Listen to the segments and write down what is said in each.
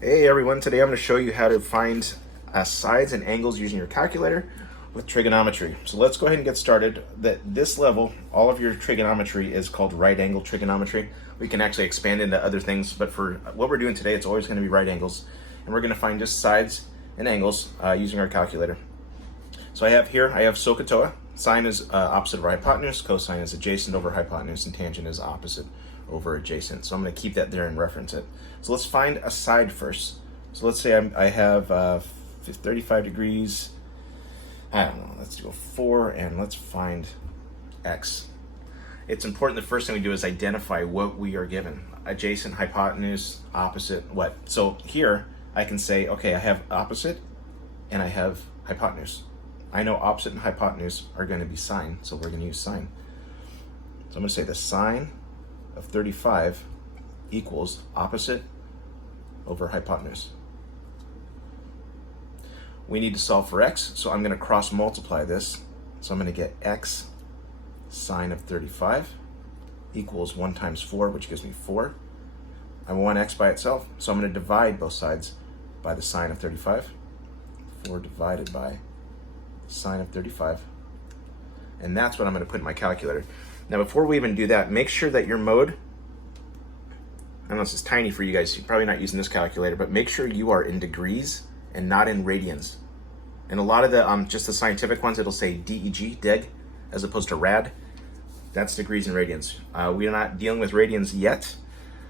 Hey everyone, today I'm going to show you how to find sides and angles using your calculator with trigonometry. So let's go ahead and get started. This level, all of your trigonometry is called right angle trigonometry. We can actually expand into other things, but for what we're doing today, it's always going to be right angles. And we're going to find just sides and angles using our calculator. So I have SOHCAHTOA. Sine is opposite over hypotenuse, cosine is adjacent over hypotenuse, and tangent is opposite over adjacent. So I'm going to keep that there and reference it. So let's find a side first. So let's say I have 35 degrees. I don't know, let's do a 4 and let's find x. It's important the first thing we do is identify what we are given. Adjacent, hypotenuse, opposite, what? So here I can say, okay, I have opposite and I have hypotenuse. I know opposite and hypotenuse are going to be sine, so we're going to use sine. So I'm going to say the sine of 35 equals opposite over hypotenuse. We need to solve for x, so I'm going to cross multiply this. So I'm going to get x sine of 35 equals 1 times 4, which gives me 4. I want x by itself, so I'm going to divide both sides by the sine of 35. 4 divided by sine of 35. And that's what I'm going to put in my calculator. Now before we even do that, make sure that your mode, I know this is tiny for you guys, you're probably not using this calculator, but make sure you are in degrees and not in radians. And a lot of the, just the scientific ones, it'll say DEG, deg, as opposed to rad. That's degrees and radians. We are not dealing with radians yet,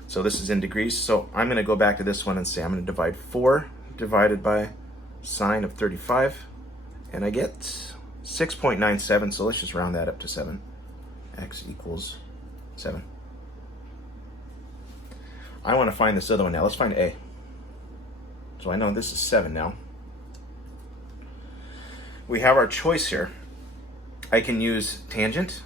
so this is in degrees. So I'm going to go back to this one and say I'm going to divide 4 divided by sine of 35, and I get 6.97, so let's just round that up to 7. X equals 7. I want to find this other one now. Let's find A. So I know this is 7 now. We have our choice here. I can use tangent,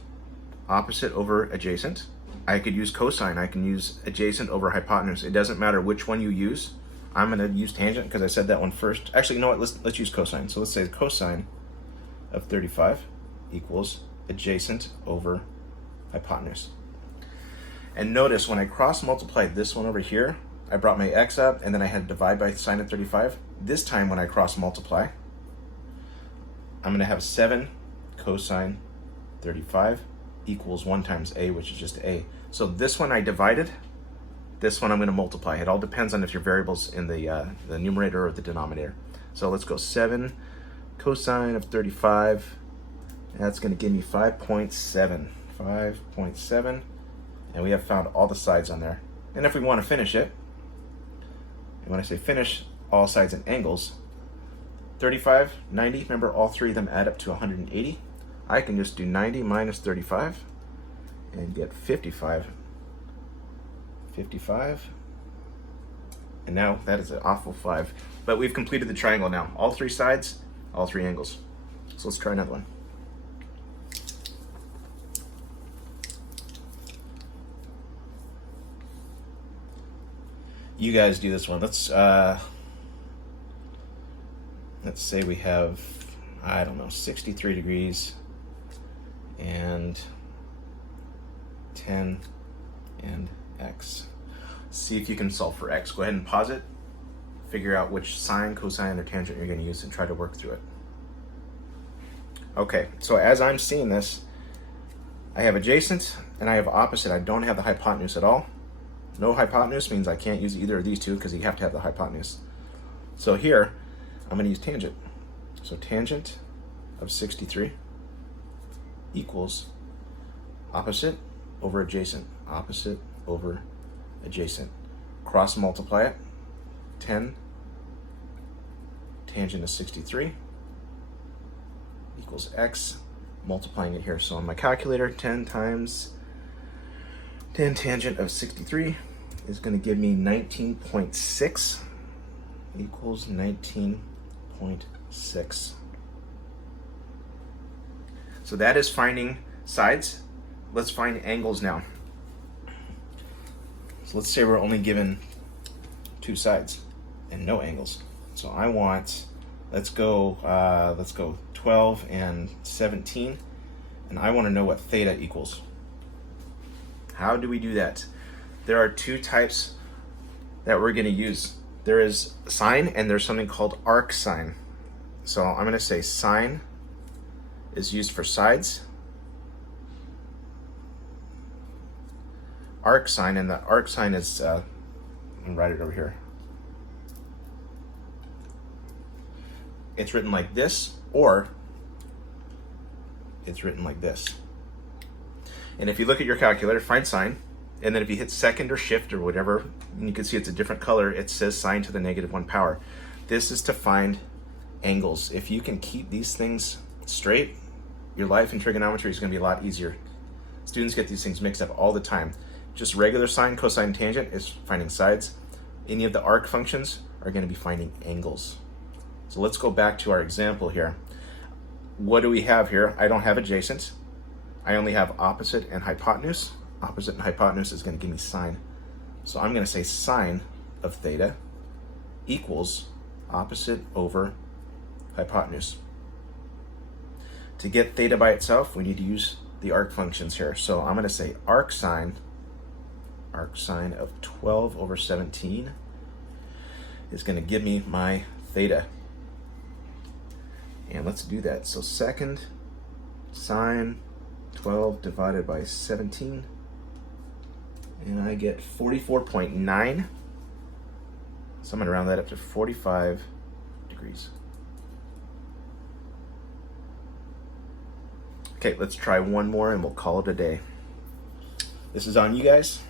opposite over adjacent. I could use cosine. I can use adjacent over hypotenuse. It doesn't matter which one you use. I'm going to use tangent because I said that one first. Actually, you know what? Let's use cosine. So let's say cosine of 35 equals adjacent over hypotenuse. And notice when I cross multiplied this one over here, I brought my x up and then I had to divide by sine of 35. This time when I cross multiply, I'm going to have 7 cosine 35 equals 1 times a, which is just a. So this one I divided, this one I'm going to multiply. It all depends on if your variable's in the numerator or the denominator. So let's go 7 cosine of 35. That's going to give me 5.7. 5.7. And we have found all the sides on there. And if we want to finish it, and when I say finish, all sides and angles, 35, 90, remember all three of them add up to 180. I can just do 90 minus 35 and get 55. 55. And now that is an awful 5. But we've completed the triangle now. All 3 sides, all 3 angles. So let's try another one. You guys do this one. Let's say we have, I don't know, 63 degrees and 10 and x. See if you can solve for x. Go ahead and pause it. Figure out which sine, cosine, or tangent you're going to use and try to work through it. Okay, so as I'm seeing this, I have adjacent and I have opposite. I don't have the hypotenuse at all. No hypotenuse means I can't use either of these two because you have to have the hypotenuse. So here, I'm going to use tangent. So tangent of 63 equals opposite over adjacent. Opposite over adjacent. Cross multiply it. 10 tangent of 63 equals x. Multiplying it here. So on my calculator, 10 times 10 tangent of 63 is going to give me 19.6 equals 19.6. So that is finding sides. Let's find angles now. So let's say we're only given 2 sides and no angles. So I want, let's go 12 and 17, and I want to know what theta equals. How do we do that? There are 2 types that we're going to use There is sine and there's something called arc sine. So I'm going to say sine is used for sides. Arc sine, and the arc sine is, I'm going to write it over here. It's written like this, or it's written like this. And if you look at your calculator, find sine, and then if you hit second or shift or whatever, and you can see it's a different color, it says sine to the -1 power. This is to find angles. If you can keep these things straight, your life in trigonometry is going to be a lot easier. Students get these things mixed up all the time. Just regular sine, cosine, tangent is finding sides. Any of the arc functions are going to be finding angles. So let's go back to our example here. What do we have here? I don't have adjacent. I only have opposite and hypotenuse. Opposite and hypotenuse is going to give me sine. So I'm going to say sine of theta equals opposite over hypotenuse. To get theta by itself, we need to use the arc functions here. So I'm going to say arc sine of 12 over 17 is going to give me my theta. And let's do that. So second sine 12 divided by 17, and I get 44.9. So I'm going to round that up to 45 degrees. Okay, let's try one more and we'll call it a day. This is on you guys.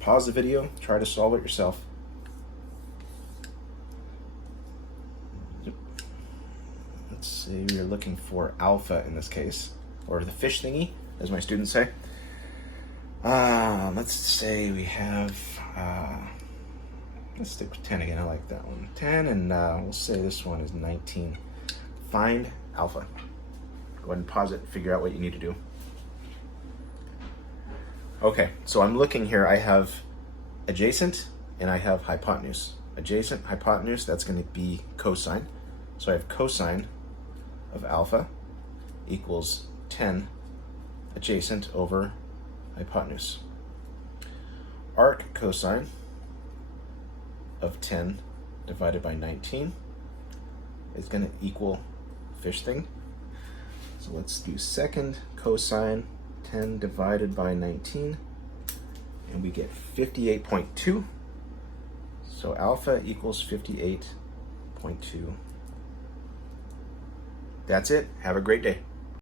Pause the video, try to solve it yourself. Let's say we're looking for alpha in this case, or the fish thingy, as my students say. Let's say we have, let's stick with 10 again, I like that one. 10, and we'll say this one is 19. Find alpha. Go ahead and pause it and figure out what you need to do. Okay, so I'm looking here, I have adjacent and I have hypotenuse. Adjacent, hypotenuse, that's going to be cosine. So I have cosine of alpha equals 10 adjacent over hypotenuse. Arc cosine of 10 divided by 19 is going to equal fish thing. So let's do second cosine 10 divided by 19, and we get 58.2. So alpha equals 58.2. That's it. Have a great day.